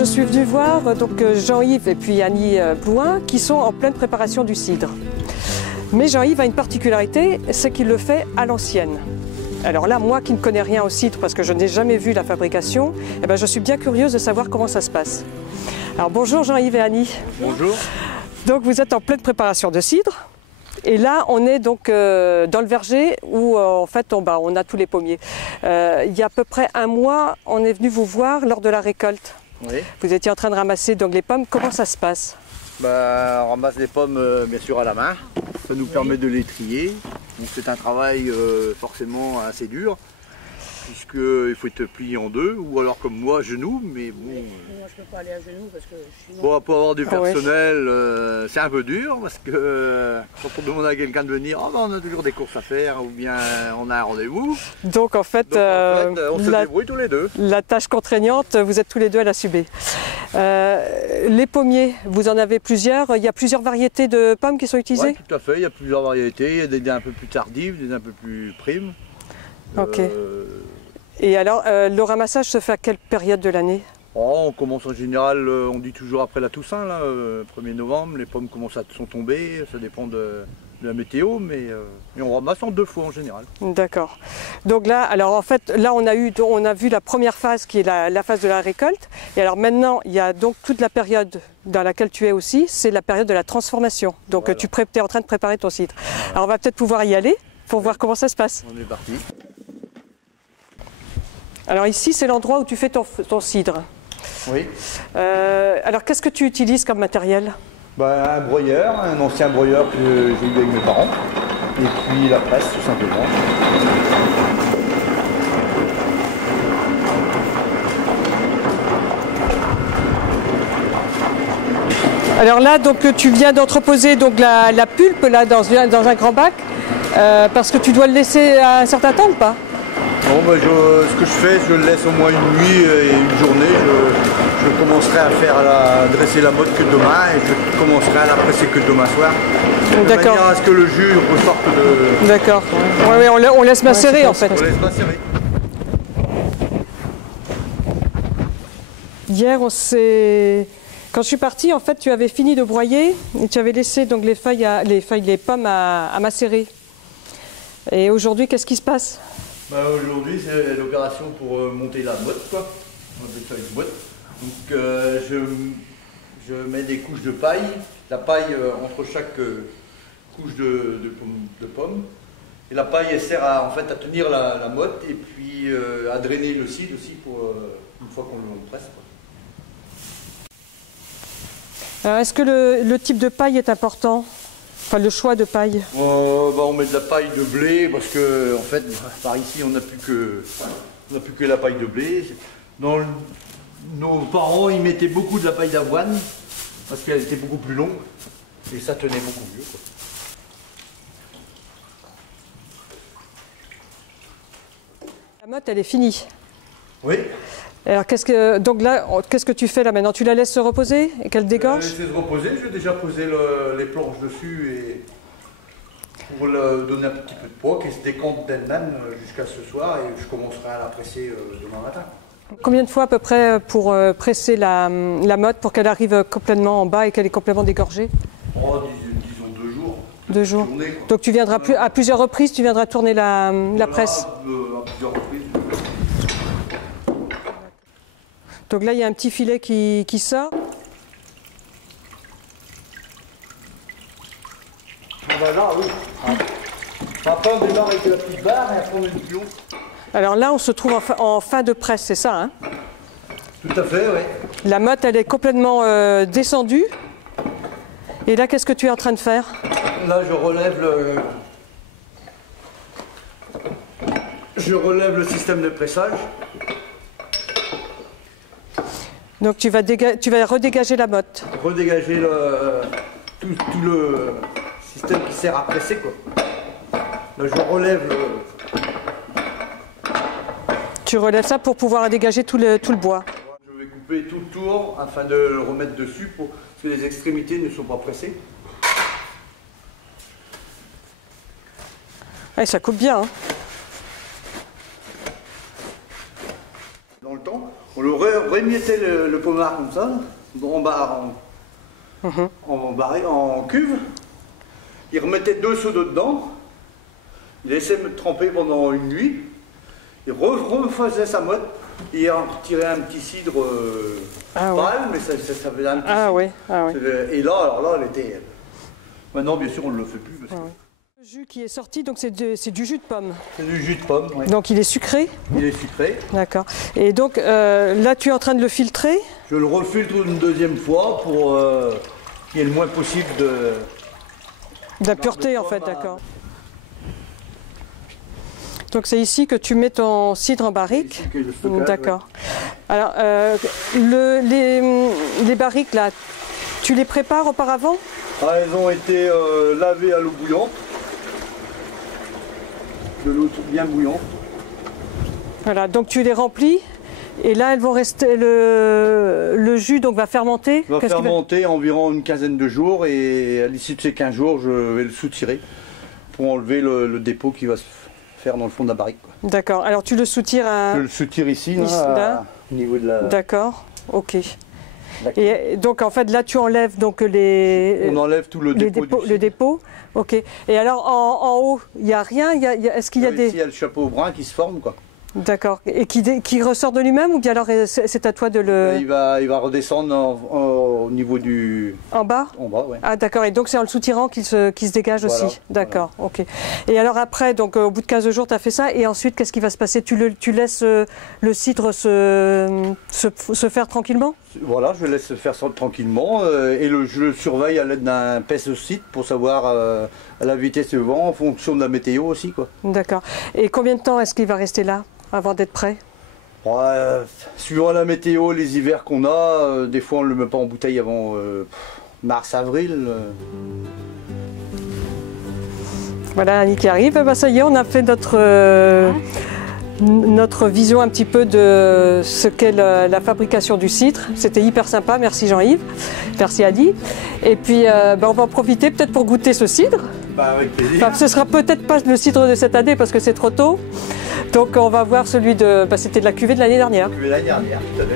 je suis venue voir Jean-Yves et puis Annie Blouin qui sont en pleine préparation du cidre. Mais Jean-Yves a une particularité, c'est qu'il le fait à l'ancienne. Alors là, moi qui ne connais rien au cidre parce que je n'ai jamais vu la fabrication, eh ben, je suis bien curieuse de savoir comment ça se passe. Alors bonjour Jean-Yves et Annie. Bonjour. Donc vous êtes en pleine préparation de cidre. Et là, on est donc dans le verger où en fait on a tous les pommiers. Il y a à peu près un mois, on est venu vous voir lors de la récolte. Oui. Vous étiez en train de ramasser donc les pommes. Comment ça se passe? On ramasse les pommes bien sûr à la main. Ça nous permet de les trier. Donc c'est un travail forcément assez dur, puisqu'il faut être plié en deux, ou alors comme moi à genoux, mais bon. Moi je peux pas aller à genoux parce que je suis Bon, pour avoir du personnel, c'est un peu dur, parce que quand on demande à quelqu'un de venir, oh, on a toujours des courses à faire, ou bien on a un rendez-vous. Donc en fait, on se débrouille tous les deux. La tâche contraignante, vous êtes tous les deux à la subir. Les pommiers, vous en avez plusieurs. Il y a plusieurs variétés de pommes qui sont utilisées? Oui, tout à fait. Il y a plusieurs variétés. Il y a des un peu plus tardives, des un peu plus primes. Ok. Et alors, le ramassage se fait à quelle période de l'année? On commence en général, on dit toujours après la Toussaint, là, 1er novembre. Les pommes sont tombées. Ça dépend de la météo, mais on ramasse en 2 fois en général. D'accord. Donc là, alors en fait, là on a vu la première phase qui est la phase de la récolte. Et alors maintenant, il y a donc toute la période dans laquelle tu es aussi, c'est la période de la transformation. Donc voilà. Tu es en train de préparer ton cidre. Voilà. Alors on va peut-être pouvoir y aller pour voir comment ça se passe. On est parti. Alors ici, c'est l'endroit où tu fais ton cidre. Oui. Alors qu'est-ce que tu utilises comme matériel? Un broyeur, un ancien broyeur que j'ai eu avec mes parents, et puis la presse tout simplement. Alors là, donc, tu viens d'entreposer la pulpe là, dans un grand bac, parce que tu dois le laisser à un certain temps ou pas? Non, ce que je fais, je le laisse au moins une nuit et une journée. Je commencerai à dresser la motte que demain et je commencerai à la presser que demain soir. De manière à ce que le jus ressorte de... D'accord. Ouais, on laisse macérer en fait. On laisse macérer. Hier, quand je suis partie, en fait, tu avais fini de broyer et tu avais laissé donc les pommes à macérer. Et aujourd'hui, qu'est-ce qui se passe? Aujourd'hui, c'est l'opération pour monter la motte, quoi. On appelle ça une motte. Donc, je mets des couches de paille, la paille entre chaque couche de pommes. Et la paille, elle sert en fait à tenir la motte et puis à drainer le cidre aussi pour une fois qu'on le presse, quoi. Alors, est-ce que le type de paille est important? Enfin, le choix de paille? On met de la paille de blé parce que, en fait, par ici, on n'a plus que la paille de blé. Nos parents, ils mettaient beaucoup de la paille d'avoine parce qu'elle était beaucoup plus longue et ça tenait beaucoup mieux, quoi. La motte, elle est finie. Oui. Alors, qu'est-ce que tu fais là maintenant? Tu la laisses se reposer et qu'elle dégorge? Je vais se reposer, je vais déjà poser les planches dessus et pour leur donner un petit peu de poids, qu'elle se décante d'elle-même jusqu'à ce soir et je commencerai à la presser demain matin. Combien de fois à peu près pour presser la motte pour qu'elle arrive complètement en bas et qu'elle est complètement dégorgée? Disons 2 jours. 2 jours. Journée, donc tu viendras à plusieurs reprises, tu viendras tourner la presse? À plusieurs reprises. Donc là, il y a un petit filet qui sort. Là, oui. Après, on démarre avec la petite barre et après, on met du plomb. Alors là, on se trouve en fin de presse, c'est ça, hein? Tout à fait, oui. La motte, elle est complètement descendue. Et là, qu'est-ce que tu es en train de faire? Là, je relève le système de pressage. Donc tu vas redégager la motte. Redégager tout le système qui sert à presser, quoi. Là, je relève Tu relèves ça pour pouvoir dégager tout le bois. Je vais couper tout le tour afin de le remettre dessus parce que les extrémités ne sont pas pressées. Ouais, ça coupe bien, hein. Dans le temps, On le rémiettait le pommard comme ça, en cuve. Il remettait 2 seaux d'eau dedans. Il laissait me tremper pendant une nuit. Il refaisait sa motte. Il en retirait un petit cidre pâle, mais ça faisait un petit cidre. Oui. Et là, alors là, elle était... Maintenant, bien sûr, on ne le fait plus. Parce que... Le jus qui est sorti, donc c'est du jus de pomme. C'est du jus de pomme, oui. Donc il est sucré? Il est sucré. D'accord. Et donc là, tu es en train de le filtrer? Je le refiltre une deuxième fois pour qu'il y ait le moins possible d'impureté, en fait, d'accord. Donc c'est ici que tu mets ton cidre en barrique. D'accord. Ouais. Alors les barriques là, tu les prépares auparavant? Elles ont été lavées à l'eau bouillante. De l'eau bien bouillante. Voilà, donc tu les remplis et là elles vont rester, le jus donc va fermenter. Va fermenter environ une quinzaine de jours et à l'issue de ces 15 jours je vais le soutirer pour enlever le dépôt qui va se faire dans le fond de la barrique. D'accord, alors tu le soutires à... Je le soutire ici, là, au niveau de la... D'accord, ok. Et donc en fait là tu enlèves donc les... On enlève tout le dépôt. Ok. Et alors en haut, il n'y a rien, est-ce qu'il y a des... Ici il y a le chapeau brun qui se forme quoi. D'accord. Et qui ressort de lui-même ou bien alors c'est à toi de le... Il va redescendre au niveau du... En bas? En bas, oui. Ah d'accord, et donc c'est en le soutirant qu'il se dégage aussi. D'accord, voilà. Ok. Et alors après, donc au bout de 15 jours, tu as fait ça, et ensuite qu'est-ce qui va se passer? Tu laisses le cidre se faire tranquillement? Voilà, je le laisse faire ça tranquillement, et je le surveille à l'aide d'un pèse-cidre pour savoir la vitesse du vent en fonction de la météo aussi, quoi. D'accord. Et combien de temps est-ce qu'il va rester là avant d'être prêt? Suivant la météo, les hivers qu'on a, des fois on ne le met pas en bouteille avant mars-avril. Voilà Annie qui arrive, et ben ça y est, on a fait notre vision un petit peu de ce qu'est la fabrication du cidre. C'était hyper sympa, merci Jean-Yves, merci Annie. Et puis on va en profiter peut-être pour goûter ce cidre. Avec plaisir. Enfin, ce sera peut-être pas le cidre de cette année parce que c'est trop tôt. Donc on va voir celui de... c'était de la cuvée de l'année dernière. Cuvée de l'année dernière, tout à fait.